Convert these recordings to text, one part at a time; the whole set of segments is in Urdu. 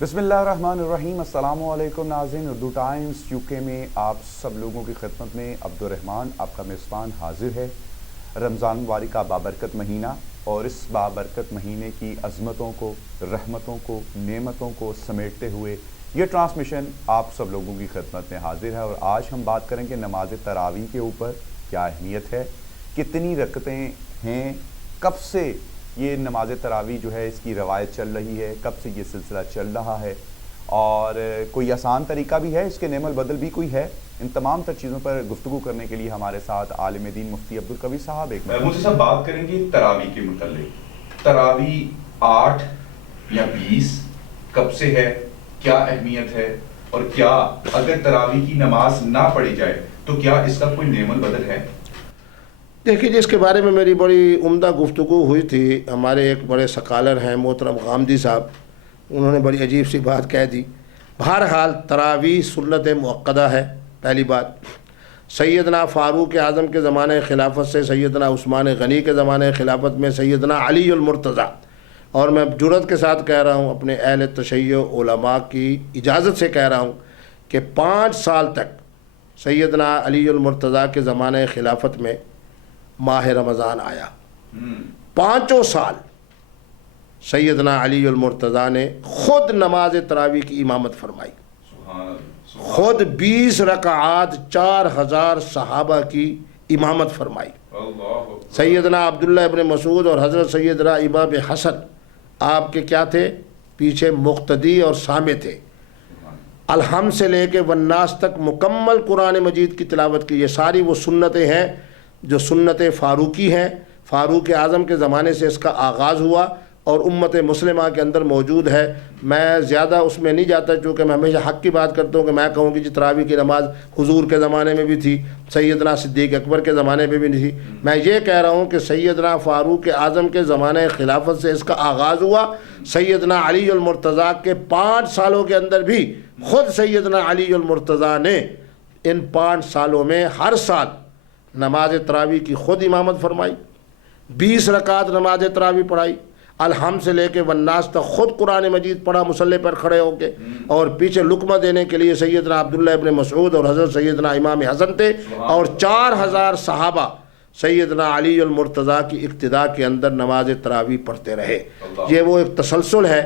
بسم اللہ الرحمن الرحیم۔ السلام علیکم ناظرین، اردو ٹائمز UK میں آپ سب لوگوں کی خدمت میں عبد الرحمن آپ کا میزبان حاضر ہے۔ رمضان مبارک کا بابرکت مہینہ، اور اس بابرکت مہینے کی عظمتوں کو، رحمتوں کو، نعمتوں کو سمیٹتے ہوئے یہ ٹرانسمیشن آپ سب لوگوں کی خدمت میں حاضر ہے۔ اور آج ہم بات کریں گے نماز تراویح کے اوپر، کیا اہمیت ہے، کتنی رکعتیں ہیں، کب سے یہ نماز تراویح جو ہے اس کی روایت چل رہی ہے، کب سے یہ سلسلہ چل رہا ہے، اور کوئی آسان طریقہ بھی ہے، اس کے نعم البدل بھی کوئی ہے۔ ان تمام تر چیزوں پر گفتگو کرنے کے لیے ہمارے ساتھ عالم دین مفتی عبدالقوی صاحب مفتی صاحب بات کریں گے تراویح کے متعلق۔ تراویح 8 یا 20 کب سے ہے، کیا اہمیت ہے، اور کیا اگر تراویح کی نماز نہ پڑھی جائے تو کیا اس کا کوئی نعم البدل ہے؟ دیکھیے جی، اس کے بارے میں میری بڑی عمدہ گفتگو ہوئی تھی۔ ہمارے ایک بڑے سکالر ہیں محترم غامدی صاحب، انہوں نے بڑی عجیب سی بات کہہ دی۔ بہرحال تراویح سنت مؤکدہ ہے۔ پہلی بات، سیدنا فاروق اعظم کے زمانہ خلافت سے سیدنا عثمان غنی کے زمانہ خلافت میں سیدنا علی المرتضیٰ، اور میں جرأت کے ساتھ کہہ رہا ہوں، اپنے اہل تشیع علماء کی اجازت سے کہہ رہا ہوں کہ 5 سال تک سیدنا علی المرتضیٰ کے زمانہ خلافت میں ماہ رمضان آیا۔ 5 سال سیدنا علی المرتضیٰ نے خود نماز تراویح کی امامت فرمائی، خود 20 رکعات 4000 صحابہ کی امامت فرمائی۔ سیدنا عبداللہ ابن مسعود اور حضرت سیدنا امام حسن آپ کے کیا تھے؟ پیچھے مقتدی اور سامع تھے۔ الحمد سے لے کے والناس تک مکمل قرآن مجید کی تلاوت کی۔ یہ ساری وہ سنتیں ہیں جو سنت فاروقی ہیں۔ فاروق اعظم کے زمانے سے اس کا آغاز ہوا اور امت مسلمہ کے اندر موجود ہے۔ میں زیادہ اس میں نہیں جاتا، چونکہ میں ہمیشہ حق کی بات کرتا ہوں کہ میں کہوں کہ جی تراویح کی نماز حضور کے زمانے میں بھی تھی، سیدنا صدیق اکبر کے زمانے میں بھی نہیں تھی۔ میں یہ کہہ رہا ہوں کہ سیدنا فاروق اعظم کے زمانہ خلافت سے اس کا آغاز ہوا۔ سیدنا علی المرتضیٰ کے 5 سالوں کے اندر بھی خود سیدنا علی المرتضیٰ نے ان 5 سالوں میں ہر سال نماز تراویح کی خود امامت فرمائی، 20 رکعات نماز تراویح پڑھائی، الحمد سے لے کے والناس تک خود قرآن مجید پڑھا مصلی پر کھڑے ہو کے، اور پیچھے لقمہ دینے کے لیے سیدنا عبداللہ ابن مسعود اور حضرت سیدنا امام حسن تھے، اور 4000 صحابہ سیدنا علی المرتضیٰ کی اقتداء کے اندر نماز تراویح پڑھتے رہے۔ یہ وہ ایک تسلسل ہے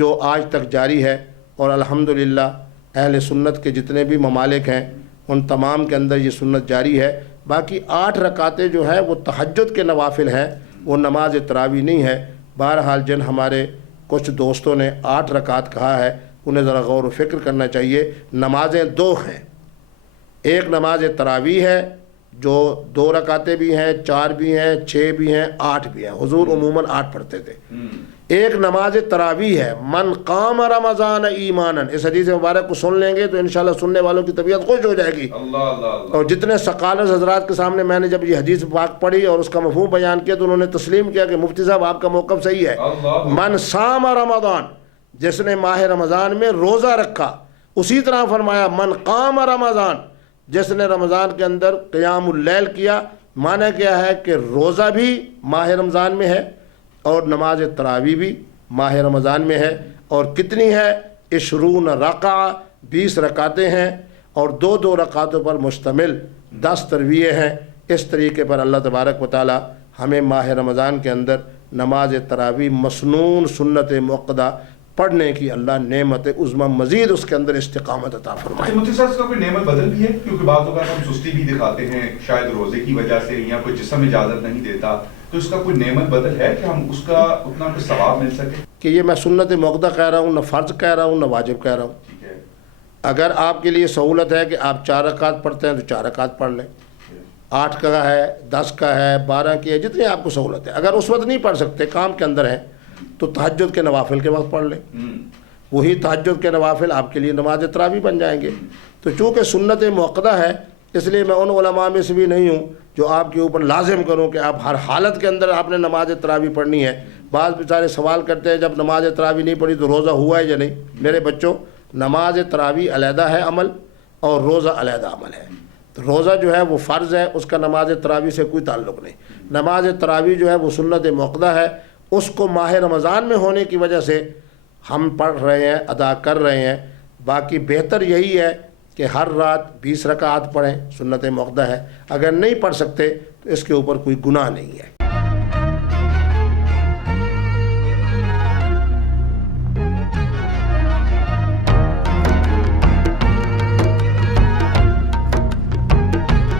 جو آج تک جاری ہے، اور الحمدللہ اہل سنت کے جتنے بھی ممالک ہیں ان تمام کے اندر یہ سنت جاری ہے۔ باقی 8 رکعتیں جو ہیں وہ تہجد کے نوافل ہیں، وہ نماز تراویح نہیں ہے۔ بہرحال جن ہمارے کچھ دوستوں نے 8 رکعت کہا ہے، انہیں ذرا غور و فکر کرنا چاہیے۔ نمازیں 2 ہیں، ایک نماز تراویح ہے جو 2 رکعتیں بھی ہیں، 4 بھی ہیں، 6 بھی ہیں، 8 بھی ہیں۔ حضور عموماً 8 پڑھتے تھے۔ ایک نماز تراویح ہے من قام رمضان ایمانا، اس حدیث مبارک کو سن لیں گے تو انشاءاللہ سننے والوں کی طبیعت خوش ہو جائے گی۔ اور جتنے سکالرز حضرات کے سامنے میں نے جب یہ حدیث پاک پڑھی اور اس کا مفہوم بیان کیا تو انہوں نے تسلیم کیا کہ مفتی صاحب آپ کا موقف صحیح ہے۔ من صام رمضان، جس نے ماہ رمضان میں روزہ رکھا، اسی طرح فرمایا من قام رمضان، جس نے رمضان کے اندر قیام اللیل کیا۔ معنی کیا ہے کہ روزہ بھی ماہ رمضان میں ہے اور نماز تراویح بھی ماہ رمضان میں ہے۔ اور کتنی ہے؟ 20 رکعہ، 20 رکعتیں ہیں، اور 2 رکعتوں پر مشتمل 10 تراویح ہیں۔ اس طریقے پر اللہ تبارک و تعالی ہمیں ماہ رمضان کے اندر نماز تراویح مسنون سنت مؤکدہ پڑھنے کی اللہ نعمت عظمی مزید اس کے اندر استقامت عطا فرمائے۔ مفتی صاحب اس کا کوئی نعمت بدل بھی ہے؟ کیونکہ بعض اوقات ہم سستی بھی دکھاتے ہیں، شاید روزے کی وجہ سے یا کوئی جسم اجازت نہیں دیتا، تو اس کا کوئی نعمت بدل ہے کہ ہم اس کا اتنا کوئی ثواب مل سکے؟ کہ یہ میں سنت مؤکدہ کہہ رہا ہوں، نہ فرض کہہ رہا ہوں، نہ واجب کہہ رہا ہوں۔ ٹھیک ہے، اگر آپ کے لیے سہولت ہے کہ آپ 4 رکعت پڑھتے ہیں تو 4 رکعت پڑھ لیں، 8 کا ہے، 10 کا ہے، 12 کی ہے، جتنی آپ کو سہولت ہے۔ اگر اس وقت نہیں پڑھ سکتے، کام کے اندر ہیں، تو تہجد کے نوافل کے وقت پڑھ لیں۔ وہی تہجد کے نوافل آپ کے لیے نماز تراویح بن جائیں گے۔ تو چونکہ سنت مؤکدہ ہے، اس لیے میں ان علماء میں سے بھی نہیں ہوں جو آپ کے اوپر لازم کروں کہ آپ ہر حالت کے اندر آپ نے نماز تراویح پڑھنی ہے۔ بعض بیچارے سوال کرتے ہیں جب نماز تراویح نہیں پڑھی تو روزہ ہوا ہے یا نہیں؟ میرے بچوں، نماز تراویح علیحدہ ہے عمل اور روزہ علیحدہ عمل ہے۔ تو روزہ جو ہے وہ فرض ہے، اس کا نماز تراویح سے کوئی تعلق نہیں۔ نماز تراویح جو ہے وہ سنت مؤکدہ ہے، اس کو ماہ رمضان میں ہونے کی وجہ سے ہم پڑھ رہے ہیں، ادا کر رہے ہیں. باقی بہتر یہی ہے کہ ہر رات 20 رکعات پڑھیں، سنت مؤکدہ ہے. اگر نہیں پڑھ سکتے تو اس کے اوپر کوئی گناہ نہیں ہے.